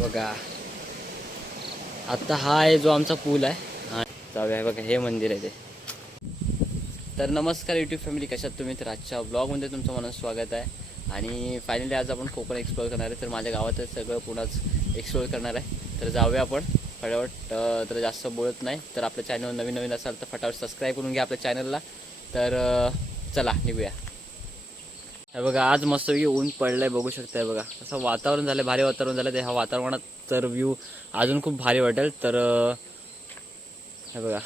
बघा. आता हा आहे जो आमचा पूल आहे. हा जाऊया बघा हे मंदिर आहे ते. तर नमस्कार यूट्यूब फॅमिली कशात तुम्ही? तर आजच्या ब्लॉगमध्ये तुमचं मनात स्वागत आहे. आणि फायनली आज आपण कोकण एक्सप्लोअर करणार आहे. तर माझ्या गावातच सगळं पुन्हाच एक्सप्लोअर करणार आहे. तर जाऊया आपण. फटाफट तर जास्त बोलत नाही. तर आपल्या चॅनल नवीन नवीन असाल तर फटाफट सबस्क्राईब करून घ्या आपल्या चॅनलला तर चला निघूया. हे बघा आज मस्त ऊन पडलंय बघू शकताय बघा. असं वातावरण झालं भारी वातावरण झालं ते ह्या वातावरणात तर व्ह्यू अजून खूप भारी वाटेल. तर हे बघा.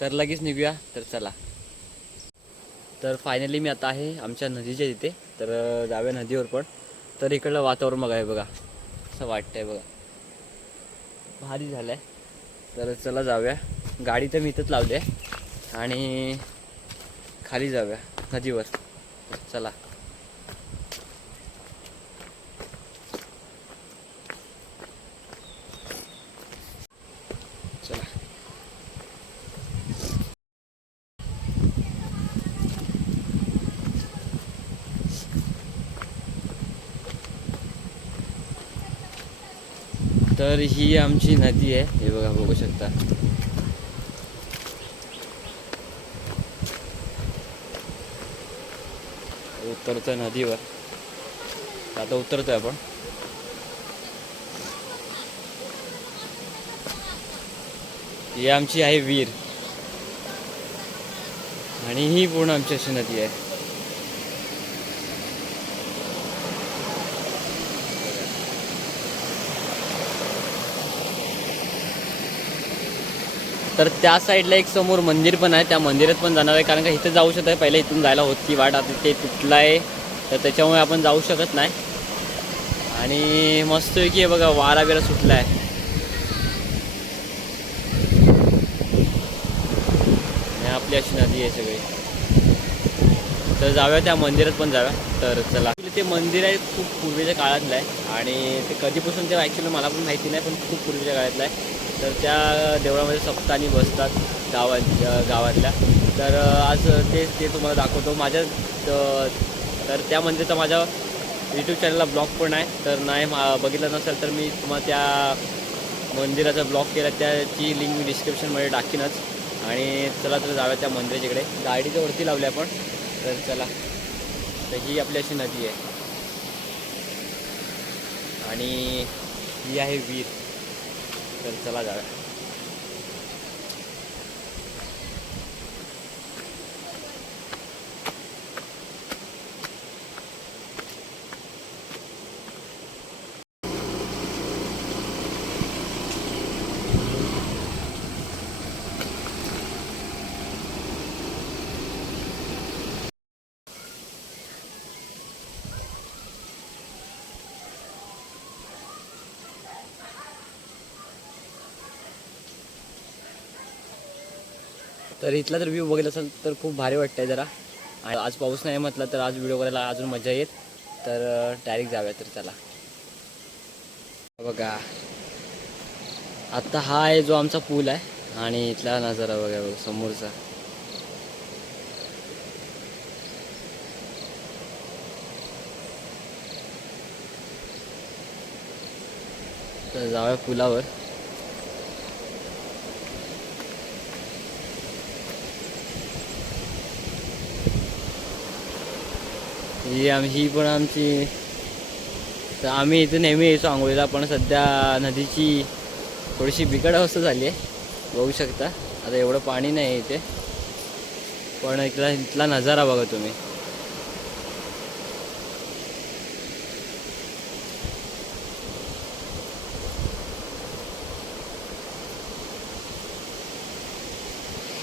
तर लगेच निघूया तर चला. तर फायनली मी आता आहे आमच्या नदीच्या तिथे. तर जाव्या जाऊया नदीवर पण. तर इकडलं वातावरण बघा आहे बघा. असं वाटतंय बघा. भारी झालंय. तर चला जाऊया. गाडी तर मी इथंच लावली आहे. आणि खाली जाऊया नदीवर. चला. चला. तर ही आमची नदी आहे हे बघा बघू शकता. उतरतोय नदीवर. आता उतरतोय आपण. ही आमची आहे वीर. आणि ही पूर्ण आमची अशी नदी आहे. तर त्या साईडला एक समोर मंदिर पण आहे. त्या मंदिरात पण जाणार आहे. कारण का इथं जाऊ शकत आहे पहिले इथून जायला होती वाट आता ते तुटलं आहे. तर त्याच्यामुळे आपण जाऊ शकत नाही. आणि मस्त की हे बघा वारा बिरा सुटला आहे आपली अशी नदी आहे सगळी. तर जाऊया त्या मंदिरात पण जाऊया. तर चला. ते मंदिर आहे खूप पूर्वीच्या काळातलं आहे. आणि ते कधीपासून ते ॲक्च्युली मला पण माहिती नाही पण खूप पूर्वीच्या काळातलं आहे. तर त्या देवळामध्ये सप्तानी बसतात गावा गावातल्या. तर आज ते ते तुम्हाला दाखवतो. माझ्या तर त्या म्हणजे मंदिरचा माझ्या यूट्यूब चॅनलला ब्लॉग पण आहे. तर नाही मा- बघितलं नसेल तर मी तुम्हाला त्या मंदिराचा ब्लॉग केला. त्याची लिंक मी डिस्क्रिप्शनमध्ये टाकीनच. आणि चला तर जाऊया त्या मंदिराच्या इकडे गाडीच्या वरती लावली आपण. तर चला. तर ही आपली अशी नदी आहे. आणि ही आहे वीर. तर चला जाऊया तर इथला जर व्ह्यू बघितला असेल तर खूप भारी वाटतंय जरा. आणि आज पाऊस नाही म्हटलं तर आज व्हिडिओ करायला अजून मजा येत तर डायरेक्ट जाऊया तर चला. बघा. आता हा आहे जो आमचा पूल आहे आणि इथला नजारा बघा बघा समोरचा. तर जाऊया पुलावर. ही आम ही पण आमची तर आम्ही इथे नेहमी यायचो आंघोळीला पण सध्या नदीची थोडीशी बिकट अवस्था झाली आहे. बघू शकता. आता एवढं पाणी नाही आहे इथे. पण इथला इथला नजारा बघा तुम्ही.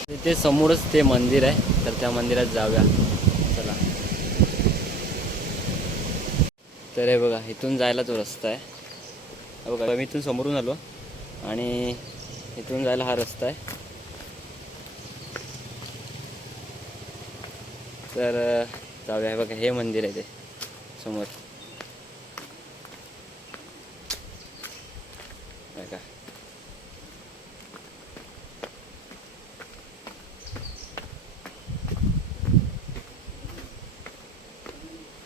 तिथे समोरच ते मंदिर आहे. तर त्या मंदिरात जाऊया. चला. तर हे बघा इथून जायला तो रस्ता आहे बघा मी इथून समोरून आलो आणि इथून जायला हा रस्ता आहे. तर जाऊया हे बघा हे मंदिर आहे ते समोर. बघा.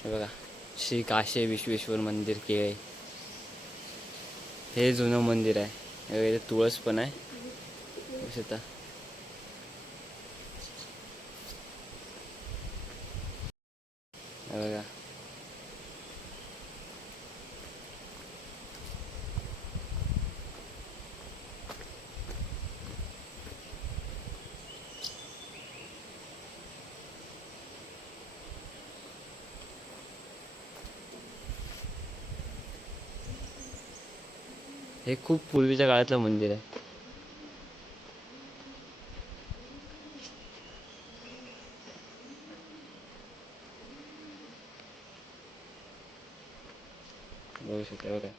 हे बघा. श्री काशे विश्वेश्वर मंदिर केळे हे जुनं मंदिर आहे. तुळस पण आहे. बघू बघा. हे खूप पूर्वीच्या काळातलं मंदिर आहे. बघू शकता बघा.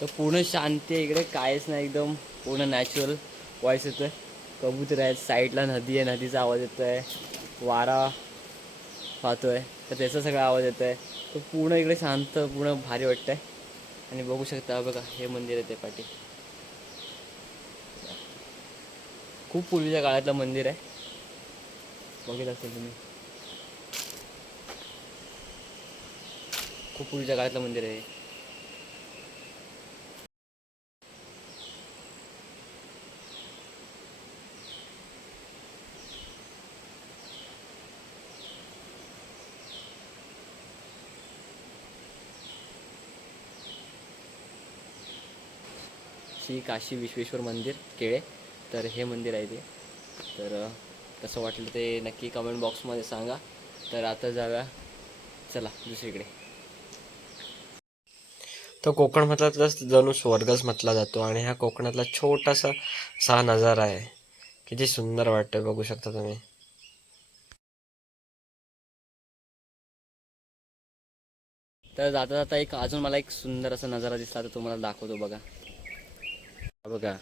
तर पूर्ण शांती आहे इकडे. काहीच नाही एकदम पूर्ण नॅचरल व्हॉइस येतोय. कबूतर आहेत साईडला नदी आहे नदीचा आवाज येतोय. वारा वाहतोय तर त्याचा सगळा आवाज येतोय. तर पूर्ण इकडे शांत पूर्ण भारी वाटतंय. आणि बघू शकता बघा हे मंदिर आहे ते पाठी. खूप पूर्वीच्या काळातलं मंदिर आहे. बघितलं असेल तुम्ही. खूप पूर्वीच्या काळातलं मंदिर आहे श्री काशी विश्वेश्वर मंदिर केळे. तर हे मंदिर आहे ते. तर कसं वाटलं ते नक्की कमेंट बॉक्समध्ये सांगा. तर आता जाऊया. चला दुसरीकडे. तो कोकणमधला जणू स्वर्गच म्हटला जातो आणि हा कोकणातला छोटासा असा नजारा आहे. किती सुंदर वाटतोय बघू शकता तुम्ही. तर जाता जाता एक अजून मला एक सुंदर असा नजारा दिसला तर तुम्हाला दाखवतो बघा. बघा.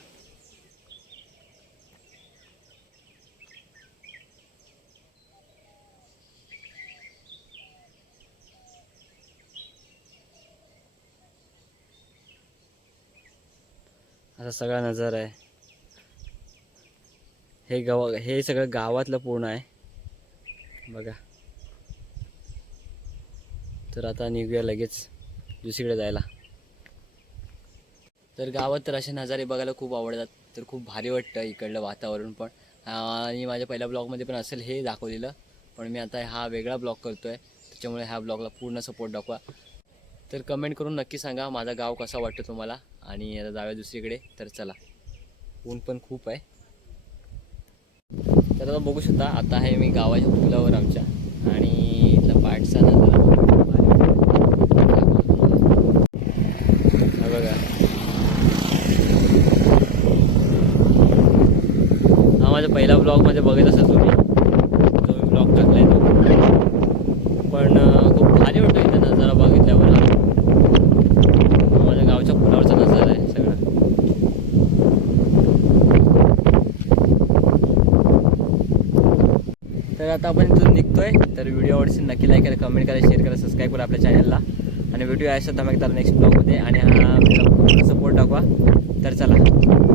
असा सगळा नजारा आहे. हे गाव हे सगळं गावातलं पूर्ण आहे. बघा. तर आता निघूया लगेच दुसरीकडे जायला. तर गावात तर असे नजारे बघायला खूप आवडतात. तर खूप भारी वाटतं इकडलं वातावरण पण. आणि माझ्या पहिल्या ब्लॉगमध्ये पण असेल हे दाखवलेलं. पण मी आता हा वेगळा ब्लॉग करतो आहे त्याच्यामुळे ह्या ब्लॉगला पूर्ण सपोर्ट दाखवा. तर कमेंट करून नक्की सांगा माझा गाव कसा वाटतो तुम्हाला? आणि आता जाऊया दुसरीकडे. तर चला. ऊन पण खूप आहे. तर आता बघू शकता आता आहे मी गावाच्या पुलावर आमच्या. आणि इथला पाठचा नजारा हा बघा हा माझ्या पहिला ब्लॉगमध्ये बघत असाल तुम्ही. जो मी ब्लॉग टाकलाय तो. पण खूप भारी वाटतो इथं नजारा बघितल्यावर. माझ्या गावच्या पुलावरचा नजारा आहे सगळा. तर आता आपण इथून निघतोय. तर व्हिडिओ आवडशील नक्की लाईक करा कमेंट करा शेअर करा सबस्क्राईब करा आपल्या चॅनलला आणि व्हिडिओ आहे धमाकेदार नेक्स्ट ब्लॉगमध्ये आणि हा सपोर्ट दाखवा. तर चला.